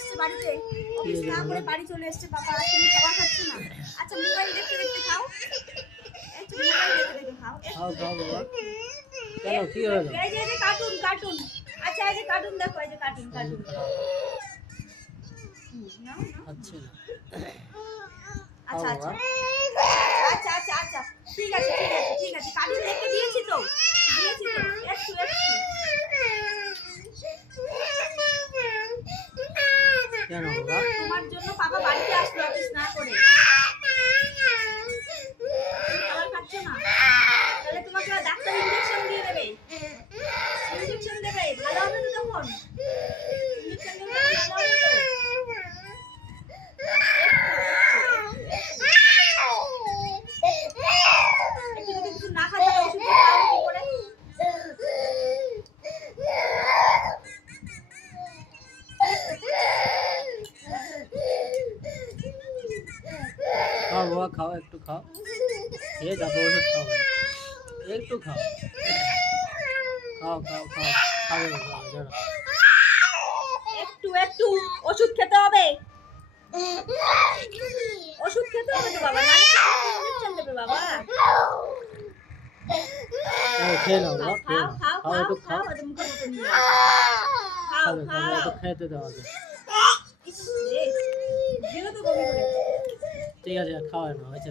এসছে বাড়িতে। অফিস না করে বাড়ি চলে এসছে বাবা তুমি খাবার খাচ্ছ না? আচ্ছা মোবাইল দেখতে দেখতে খাও। একটু মোবাইল দেখতে দেখতে খাও। খাও খাও বাবা। কেন কি হলো? এই যে কার্টুন কার্টুন আচ্ছা এই যে কার্টুন দেখো এই যে কার্টুন কার্টুন আচ্ছা। আচ্ছা আচ্ছা বাবা আচ্ছা আচ্ছা আচ্ছা ঠিক আছে ঠিক আছে ঠিক আছে কার্টুন দেখতে দিয়েছি তো দিয়েছি তো একটু একটু কেন? তোমার জন্য পাপা বাড়িতে আসলো অফিস না করে। খাবার খাচ্ছ না? তাহলে তোমাকে ডাক্তার ইঞ্জেকশন দিয়ে দেবে। ইঞ্জেকশন দেবে ভালো হবে তো তখন ইঞ্জেকশন দেবে ভালো হবে তো একটু যদি কিছু না খাও তাহলে ওষুধ খাও কি করে খাও বাবা খাও একটু খাও। খেয়ে তারপর ওষুধ খাও একটু খাও। খাও খাও খাও। খাবে একটু একটু ওষুধ খেতে হবে। ওষুধ খেতে হবে তো বাবা নাহলে ইঞ্জেকশন দেবে বাবা। খেয়ে নাও বাবা খাও খাও একটু খাও। খাও মুখে মুখে নিয়ে। খাও খাবে খাবে খাও। খেতে আগে ঠিক আছে খাওয়াই না হয়েছে